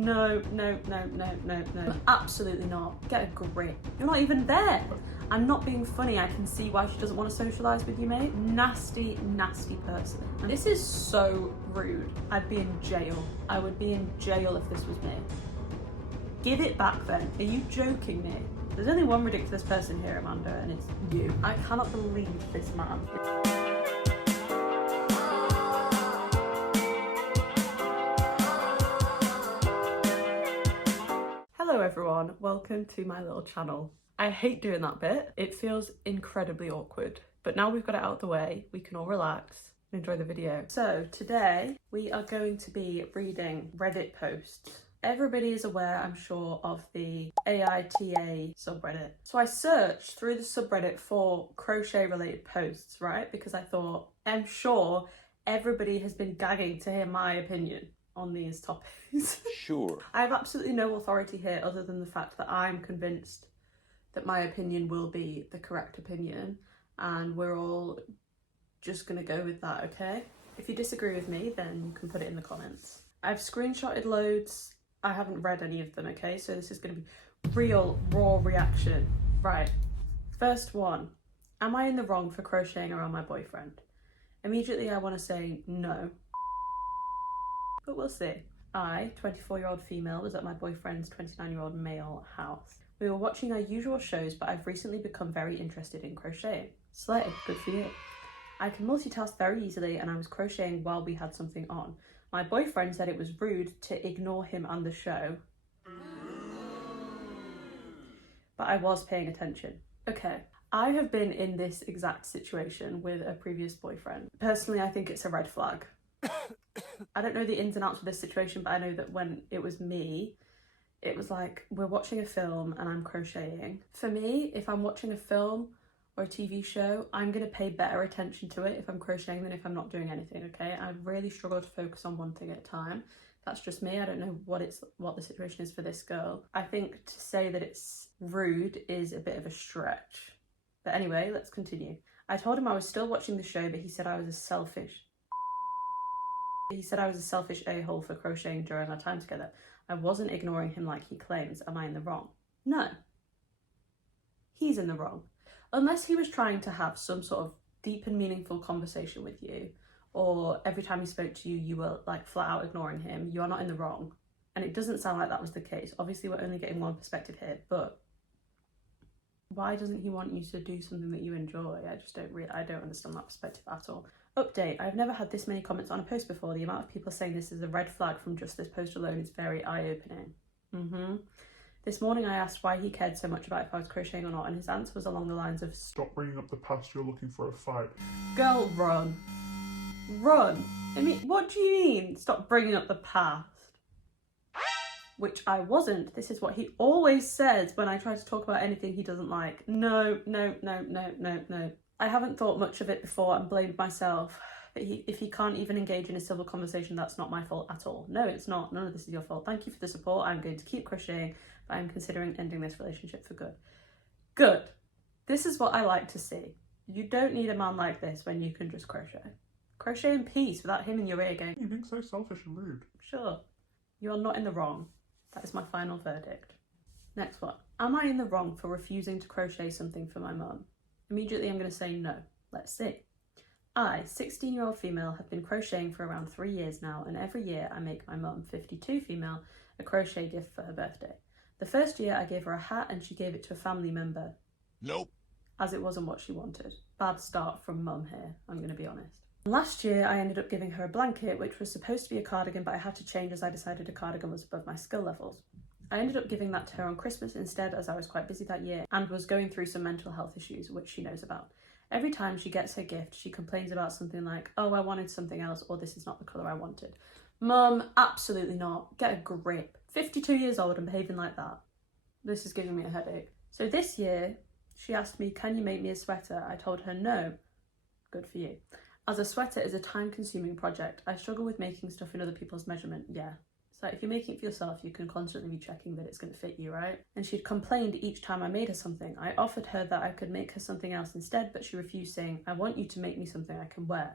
No, no, no, no, no, no. Absolutely not. Get a grip. You're not even there. I'm not being funny. I can see why she doesn't want to socialise with you, mate. Nasty, nasty person. And this is so rude. I'd be in jail. I would be in jail if this was me. Give it back then. Are you joking me? There's only one ridiculous person here, Amanda, and it's you. I cannot believe this man. Hello everyone, welcome to my little channel. I hate doing that bit. It feels incredibly awkward, but now we've got it out of the way, we can all relax and enjoy the video. So today we are going to be reading Reddit posts. Everybody is aware, I'm sure, of the AITA subreddit. So I searched through the subreddit for crochet related posts, right? Because I thought, I'm sure everybody has been gagging to hear my opinion on these topics. Sure. I have absolutely no authority here other than the fact that I'm convinced that my opinion will be the correct opinion, and we're all just gonna go with that, okay? If you disagree with me, then you can put it in the comments. I've screenshotted loads. I haven't read any of them, okay? So this is gonna be real, raw reaction. Right, first one. Am I in the wrong for crocheting around my boyfriend? Immediately I wanna say no, but we'll see. I, 24-year-old female, was at my boyfriend's 29-year-old male house. We were watching our usual shows, but I've recently become very interested in crocheting. Slay, good for you. I can multitask very easily, and I was crocheting while we had something on. My boyfriend said it was rude to ignore him and the show, but I was paying attention. Okay, I have been in this exact situation with a previous boyfriend. Personally, I think it's a red flag. I don't know the ins and outs of this situation, but I know that when it was me, it was like, we're watching a film and I'm crocheting. For me, if I'm watching a film or a TV show, I'm going to pay better attention to it if I'm crocheting than if I'm not doing anything, okay? I really struggle to focus on one thing at a time. That's just me. I don't know what the situation is for this girl. I think to say that it's rude is a bit of a stretch. But anyway, let's continue. I told him I was still watching the show, but he said I was a selfish a-hole for crocheting during our time together. I wasn't ignoring him like he claims. Am I in the wrong? No. He's in the wrong. Unless he was trying to have some sort of deep and meaningful conversation with you, or every time he spoke to you, you were like flat out ignoring him, you are not in the wrong. And it doesn't sound like that was the case. Obviously, we're only getting one perspective here, but why doesn't he want you to do something that you enjoy? I don't understand that perspective at all. Update, I've never had this many comments on a post before. The amount of people saying this is a red flag from just this post alone is very eye-opening. This morning I asked why he cared so much about if I was crocheting or not, and his answer was along the lines of, stop bringing up the past, you're looking for a fight. Girl, run. Run. I mean, what do you mean, stop bringing up the past? Which I wasn't. This is what he always says when I try to talk about anything he doesn't like. No, no, no, no, no, no. I haven't thought much of it before and blamed myself. But if he can't even engage in a civil conversation, that's not my fault at all. No, it's not. None of this is your fault. Thank you for the support. I'm going to keep crocheting, but I'm considering ending this relationship for good. Good. This is what I like to see. You don't need a man like this when you can just crochet. Crochet in peace without him in your ear going, You being so selfish and rude. Sure. You are not in the wrong. That is my final verdict. Next one. Am I in the wrong for refusing to crochet something for my mum? Immediately I'm going to say no. Let's see. I, 16-year-old female, have been crocheting for around 3 years now, and every year I make my mum, 52 female, a crochet gift for her birthday. The first year I gave her a hat and she gave it to a family member. Nope. As it wasn't what she wanted. Bad start from mum here, I'm going to be honest. Last year I ended up giving her a blanket, which was supposed to be a cardigan, but I had to change as I decided a cardigan was above my skill levels. I ended up giving that to her on Christmas instead, as I was quite busy that year and was going through some mental health issues, which she knows about. Every time she gets her gift, she complains about something like, oh, I wanted something else, or this is not the colour I wanted. Mum, absolutely not. Get a grip. 52 years old and behaving like that. This is giving me a headache. So this year, she asked me, can you make me a sweater? I told her no. Good for you. As a sweater is a time-consuming project. I struggle with making stuff in other people's measurement, yeah. So if you're making it for yourself, you can constantly be checking that it's going to fit you, right? And she'd complained each time I made her something. I offered her that I could make her something else instead, but she refused, saying, I want you to make me something I can wear.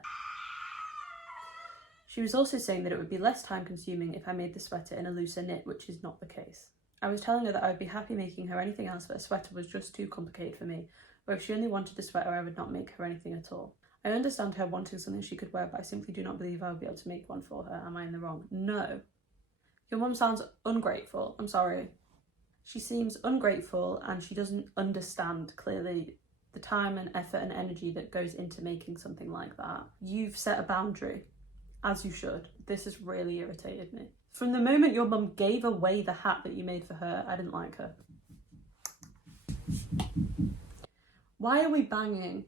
She was also saying that it would be less time consuming if I made the sweater in a looser knit, which is not the case. I was telling her that I would be happy making her anything else, but a sweater was just too complicated for me, or if she only wanted a sweater I would not make her anything at all. I understand her wanting something she could wear, but I simply do not believe I would be able to make one for her. Am I in the wrong? No. Your mum sounds ungrateful. I'm sorry. She seems ungrateful and she doesn't understand clearly the time and effort and energy that goes into making something like that. You've set a boundary, as you should. This has really irritated me. From the moment your mum gave away the hat that you made for her, I didn't like her. Why are we banging?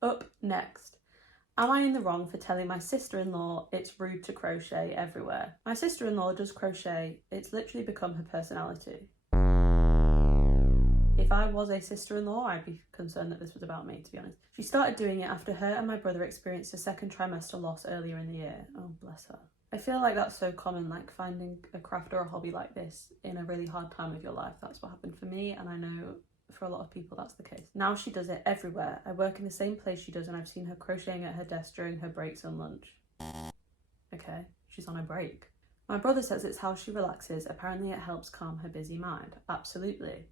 Up next. Am I in the wrong for telling my sister-in-law it's rude to crochet everywhere? My sister-in-law does crochet. It's literally become her personality. If I was a sister-in-law, I'd be concerned that this was about me, to be honest. She started doing it after her and my brother experienced a second trimester loss earlier in the year. Oh, bless her. I feel like that's so common, like finding a craft or a hobby like this in a really hard time of your life. That's what happened for me, and I know for a lot of people that's the case. Now she does it everywhere. I work in the same place she does and I've seen her crocheting at her desk during her breaks and lunch. Okay, she's on a break. My brother says it's how she relaxes. Apparently it helps calm her busy mind. Absolutely.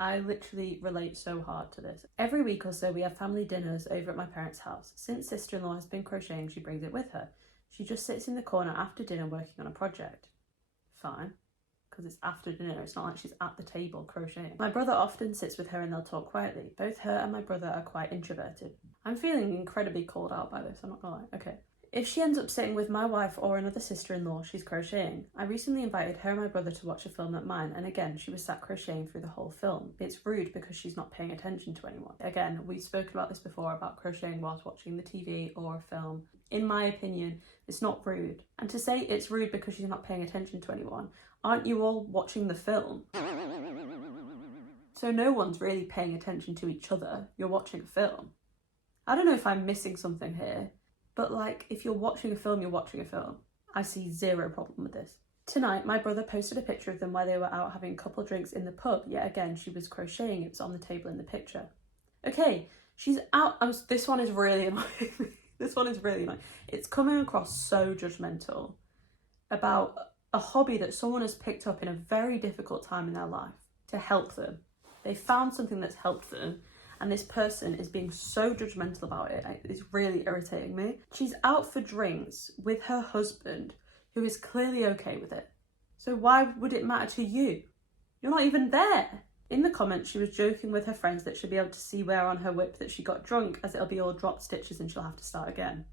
I literally relate so hard to this. Every week or so we have family dinners over at my parents' house. Since sister-in-law has been crocheting, she brings it with her. She just sits in the corner after dinner working on a project. Fine. Because it's after dinner, it's not like she's at the table crocheting. My brother often sits with her and they'll talk quietly. Both her and my brother are quite introverted. I'm feeling incredibly called out by this, I'm not gonna lie. Okay. If she ends up sitting with my wife or another sister-in-law, she's crocheting. I recently invited her and my brother to watch a film at mine, and again, she was sat crocheting through the whole film. It's rude because she's not paying attention to anyone. Again, we've spoken about this before, about crocheting whilst watching the TV or a film. In my opinion, it's not rude. And to say it's rude because she's not paying attention to anyone, aren't you all watching the film? So no one's really paying attention to each other. You're watching a film. I don't know if I'm missing something here, but like, if you're watching a film, you're watching a film. I see zero problem with this. Tonight, my brother posted a picture of them while they were out having a couple drinks in the pub. Yet again, she was crocheting. It was on the table in the picture. Okay, she's out. This one is really annoying. This one is really annoying. It's coming across so judgmental about a hobby that someone has picked up in a very difficult time in their life to help them. They found something that's helped them, and this person is being so judgmental about it. It's really irritating me. She's out for drinks with her husband, who is clearly okay with it. So why would it matter to you? You're not even there. In the comments, she was joking with her friends that she'll be able to see where on her whip that she got drunk, as it'll be all drop stitches and she'll have to start again.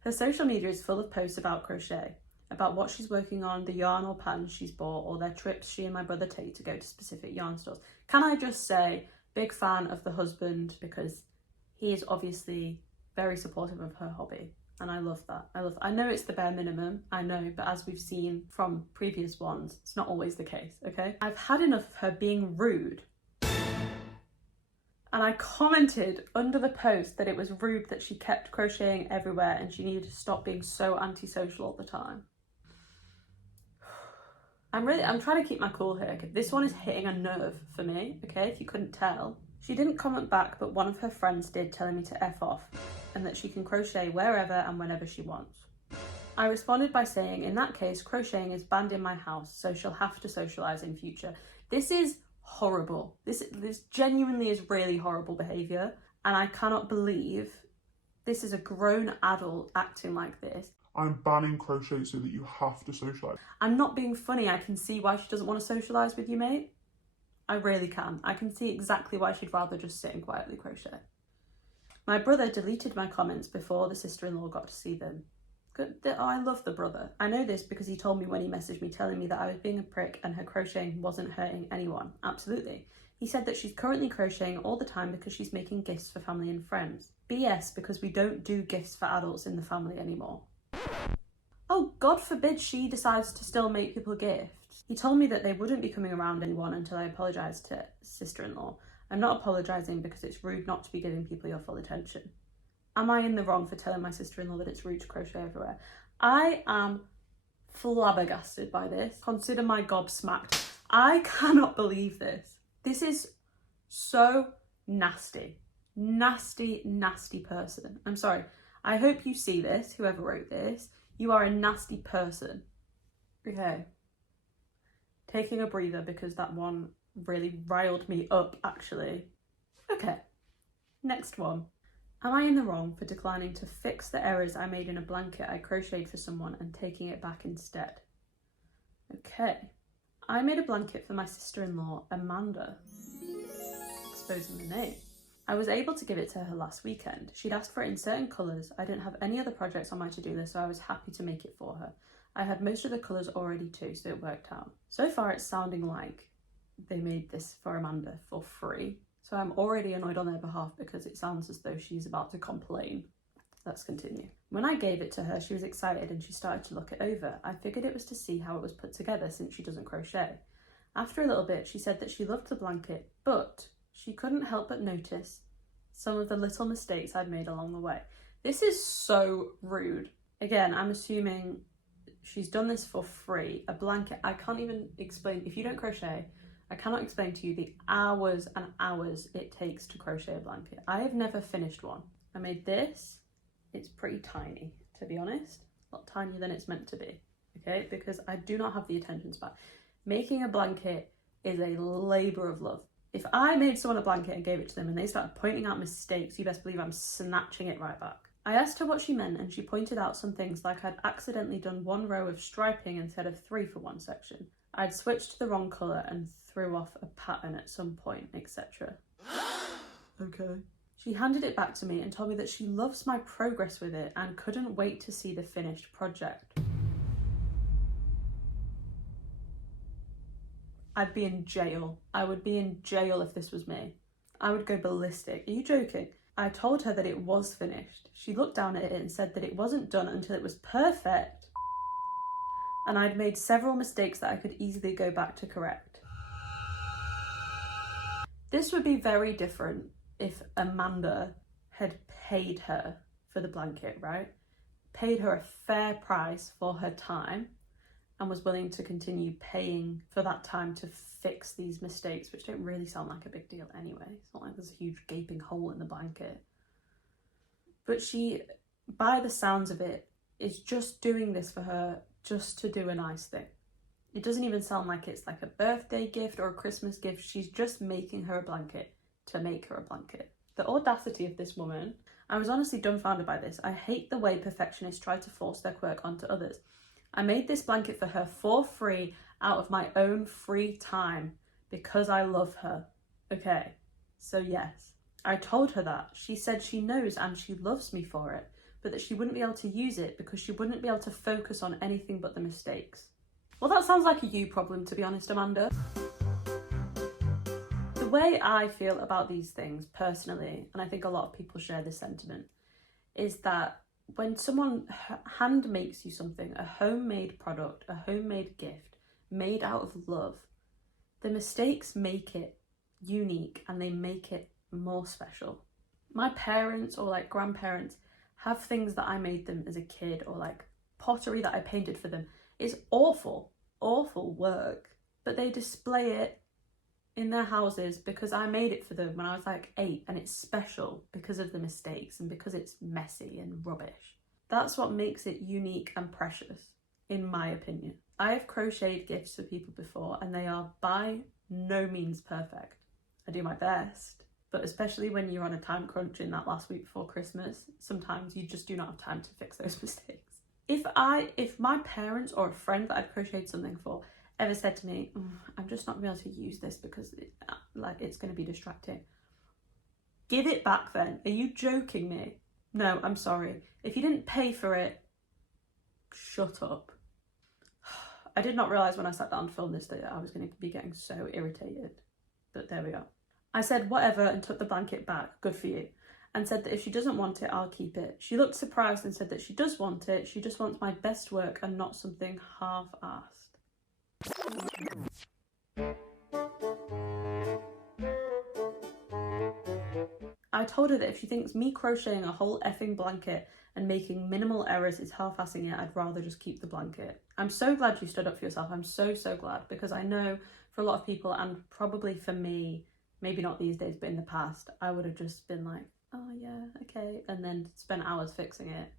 Her social media is full of posts about crochet, about what she's working on, the yarn or patterns she's bought, or their trips she and my brother take to go to specific yarn stores. Can I just say, big fan of the husband, because he is obviously very supportive of her hobby. And I love that. I know it's the bare minimum, I know, but as we've seen from previous ones, it's not always the case, okay? I've had enough of her being rude. And I commented under the post that it was rude that she kept crocheting everywhere and she needed to stop being so antisocial all the time. I'm trying to keep my cool here. This one is hitting a nerve for me, okay, if you couldn't tell. She didn't comment back, but one of her friends did, telling me to F off and that she can crochet wherever and whenever she wants. I responded by saying, in that case, crocheting is banned in my house, so she'll have to socialise in future. This is horrible. This genuinely is really horrible behaviour, and I cannot believe this is a grown adult acting like this. I'm banning crochet so that you have to socialise. I'm not being funny. I can see why she doesn't want to socialise with you, mate. I really can. I can see exactly why she'd rather just sit and quietly crochet. My brother deleted my comments before the sister-in-law got to see them. Good. Oh, I love the brother. I know this because he told me when he messaged me telling me that I was being a prick and her crocheting wasn't hurting anyone. Absolutely. He said that she's currently crocheting all the time because she's making gifts for family and friends. BS, because we don't do gifts for adults in the family anymore. Oh, God forbid she decides to still make people gifts. He told me that they wouldn't be coming around anyone until I apologised to sister-in-law. I'm not apologising because it's rude not to be giving people your full attention. Am I in the wrong for telling my sister-in-law that it's rude to crochet everywhere? I am flabbergasted by this. Consider my gobsmacked. I cannot believe this. This is so nasty. Nasty, nasty person. I'm sorry. I hope you see this, whoever wrote this. You are a nasty person. Okay. Taking a breather because that one really riled me up, actually. Okay. Next one. Am I in the wrong for declining to fix the errors I made in a blanket I crocheted for someone and taking it back instead? Okay. I made a blanket for my sister-in-law, Amanda. Exposing the name. I was able to give it to her last weekend. She'd asked for it in certain colours. I didn't have any other projects on my to-do list, so I was happy to make it for her. I had most of the colours already too, so it worked out. So far it's sounding like they made this for Amanda for free. So I'm already annoyed on their behalf because it sounds as though she's about to complain. Let's continue. When I gave it to her, she was excited and she started to look it over. I figured it was to see how it was put together since she doesn't crochet. After a little bit, she said that she loved the blanket, but she couldn't help but notice some of the little mistakes I'd made along the way. This is so rude. Again, I'm assuming she's done this for free. A blanket, I can't even explain. If you don't crochet, I cannot explain to you the hours and hours it takes to crochet a blanket. I have never finished one. I made this. It's pretty tiny, to be honest. A lot tinier than it's meant to be, okay? Because I do not have the attention span. Making a blanket is a labour of love. If I made someone a blanket and gave it to them and they started pointing out mistakes, you best believe I'm snatching it right back. I asked her what she meant and she pointed out some things like I'd accidentally done one row of striping instead of 3 for one section. I'd switched to the wrong colour and threw off a pattern at some point, etc. Okay. She handed it back to me and told me that she loves my progress with it and couldn't wait to see the finished project. I'd be in jail. I would be in jail if this was me. I would go ballistic. Are you joking? I told her that it was finished. She looked down at it and said that it wasn't done until it was perfect. And I'd made several mistakes that I could easily go back to correct. This would be very different if Amanda had paid her for the blanket, right? Paid her a fair price for her time and was willing to continue paying for that time to fix these mistakes, which don't really sound like a big deal anyway. It's not like there's a huge gaping hole in the blanket. But she, by the sounds of it, is just doing this for her just to do a nice thing. It doesn't even sound like it's like a birthday gift or a Christmas gift. She's just making her a blanket to make her a blanket. The audacity of this woman. I was honestly dumbfounded by this. I hate the way perfectionists try to force their quirk onto others. I made this blanket for her for free out of my own free time because I love her. Okay, so yes, I told her that. She said she knows and she loves me for it, but that she wouldn't be able to use it because she wouldn't be able to focus on anything but the mistakes. Well, that sounds like a you problem, to be honest, Amanda. The way I feel about these things personally, and I think a lot of people share this sentiment, is that when someone hand makes you something, a homemade product, a homemade gift made out of love, the mistakes make it unique and they make it more special. My parents or like grandparents have things that I made them as a kid, or like pottery that I painted for them. It's awful work, but they display it in their houses because I made it for them when I was like 8, and it's special because of the mistakes and because it's messy and rubbish. That's what makes it unique and precious, in my opinion. I have crocheted gifts for people before and they are by no means perfect. I do my best, but especially when you're on a time crunch in that last week before Christmas, sometimes you just do not have time to fix those mistakes. If my parents or a friend that I've crocheted something for ever said to me, I'm just not going to be able to use this because it's going to be distracting, give it back then. Are you joking me? No, I'm sorry. If you didn't pay for it, shut up. I did not realise when I sat down to film this that I was going to be getting so irritated, but there we are. I said whatever and took the blanket back, good for you, and said that if she doesn't want it, I'll keep it. She looked surprised and said that she does want it, she just wants my best work and not something half-assed. I told her that if she thinks me crocheting a whole effing blanket and making minimal errors is half-assing it, I'd rather just keep the blanket. I'm so glad you stood up for yourself. I'm so glad, because I know for a lot of people, and probably for me, maybe not these days, but in the past, I would have just been like, oh yeah, okay, and then spent hours fixing it.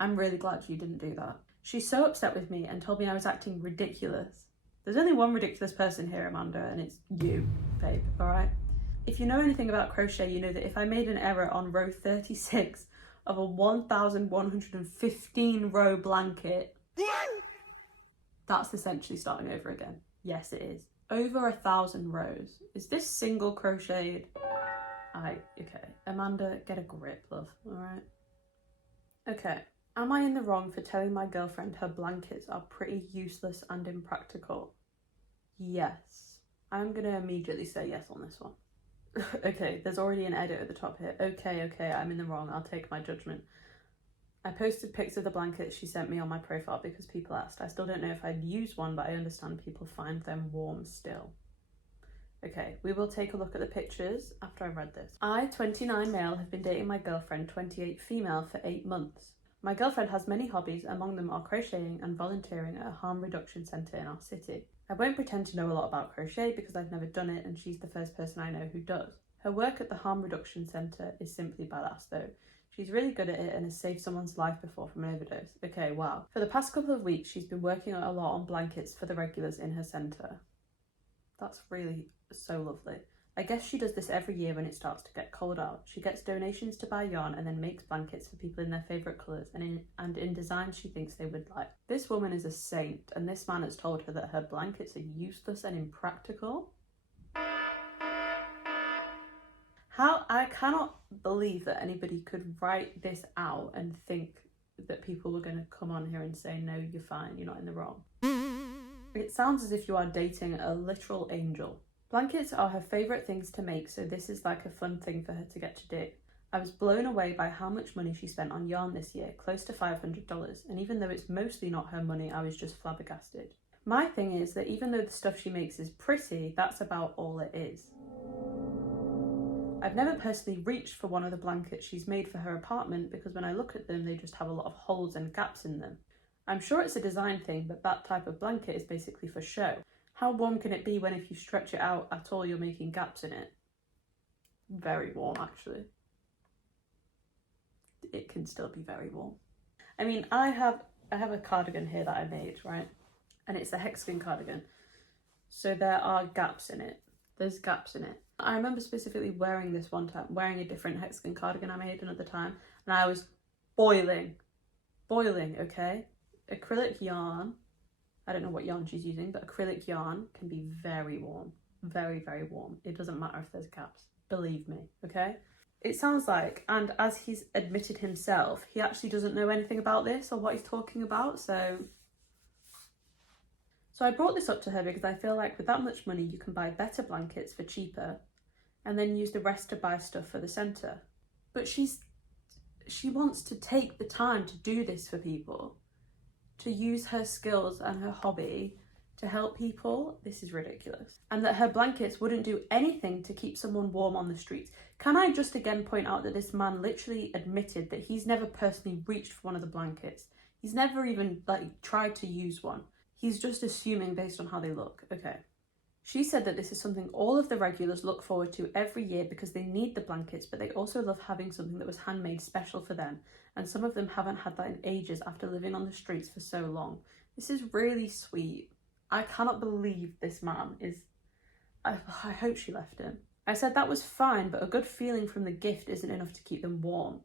I'm really glad you didn't do that. She's so upset with me and told me I was acting ridiculous. There's only one ridiculous person here, Amanda, and it's you, babe, alright? If you know anything about crochet, you know that if I made an error on row 36 of a 1,115 row blanket, that's essentially starting over again. Yes, it is. Over 1,000 rows. Is this single crocheted? Okay. Amanda, get a grip, love, alright? Okay. Am I in the wrong for telling my girlfriend her blankets are pretty useless and impractical? Yes. I'm gonna immediately say yes on this one. Okay, there's already an edit at the top here. Okay, I'm in the wrong. I'll take my judgment. I posted pics of the blankets she sent me on my profile because people asked. I still don't know if I'd use one, but I understand people find them warm still. Okay, we will take a look at the pictures after I've read this. I, 29 male, have been dating my girlfriend, 28 female, for 8 months. My girlfriend has many hobbies, among them are crocheting and volunteering at a harm reduction centre in our city. I won't pretend to know a lot about crochet because I've never done it and she's the first person I know who does. Her work at the harm reduction centre is simply badass though. She's really good at it and has saved someone's life before from an overdose. Okay, wow. For the past couple of weeks, she's been working a lot on blankets for the regulars in her centre. That's really so lovely. I guess she does this every year when it starts to get cold out. She gets donations to buy yarn and then makes blankets for people in their favourite colours and in designs she thinks they would like. This woman is a saint, and this man has told her that her blankets are useless and impractical. I cannot believe that anybody could write this out and think that people were going to come on here and say, no, you're fine, you're not in the wrong. It sounds as if you are dating a literal angel. Blankets are her favourite things to make, so this is like a fun thing for her to get to do. I was blown away by how much money she spent on yarn this year, close to $500, and even though it's mostly not her money, I was just flabbergasted. My thing is that even though the stuff she makes is pretty, that's about all it is. I've never personally reached for one of the blankets she's made for her apartment because when I look at them, they just have a lot of holes and gaps in them. I'm sure it's a design thing, but that type of blanket is basically for show. How warm can it be when if you stretch it out at all, you're making gaps in it? Very warm, actually. It can still be very warm. I mean, I have a cardigan here that I made, right? And it's a hexagon cardigan. So there are gaps in it. There's gaps in it. I remember specifically wearing this one time, wearing a different hexagon cardigan I made another time, and I was boiling, okay? Acrylic yarn, I don't know what yarn she's using, but acrylic yarn can be very warm, very, very warm. It doesn't matter if there's gaps, believe me, okay? It sounds like, and as he's admitted himself, he actually doesn't know anything about this or what he's talking about, so I brought this up to her because I feel like with that much money you can buy better blankets for cheaper and then use the rest to buy stuff for the centre. But she wants to take the time to do this for people, to use her skills and her hobby to help people. This is ridiculous. And that her blankets wouldn't do anything to keep someone warm on the streets. Can I just again point out that this man literally admitted that he's never personally reached for one of the blankets. He's never even tried to use one. He's just assuming based on how they look. Okay. She said that this is something all of the regulars look forward to every year because they need the blankets, but they also love having something that was handmade special for them. And some of them haven't had that in ages after living on the streets for so long. This is really sweet. I cannot believe this man is... I hope she left him. I said that was fine, but a good feeling from the gift isn't enough to keep them warm.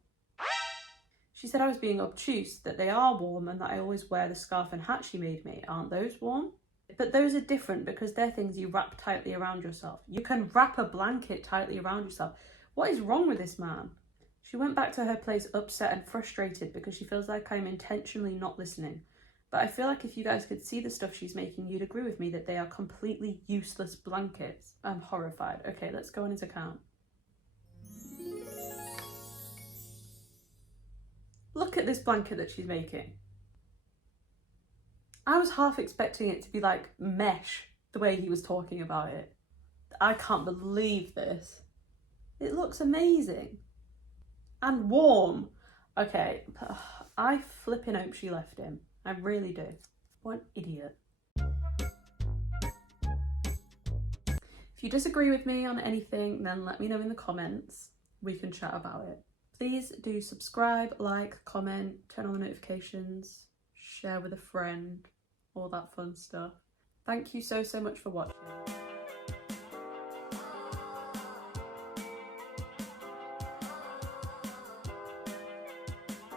She said I was being obtuse, that they are warm and that I always wear the scarf and hat she made me. Aren't those warm? But those are different because they're things you wrap tightly around yourself. You can wrap a blanket tightly around yourself. What is wrong with this man? She went back to her place upset and frustrated because she feels like I'm intentionally not listening. But I feel like if you guys could see the stuff she's making, you'd agree with me that they are completely useless blankets. I'm horrified. Okay, let's go on his account. Look at this blanket that she's making. I was half expecting it to be like mesh, the way he was talking about it. I can't believe this. It looks amazing. And warm. Okay, I flipping hope she left him. I really do. What an idiot. If you disagree with me on anything, then let me know in the comments. we can chat about it. Please do subscribe, like, comment, turn on the notifications, share with a friend, all that fun stuff. Thank you so much for watching.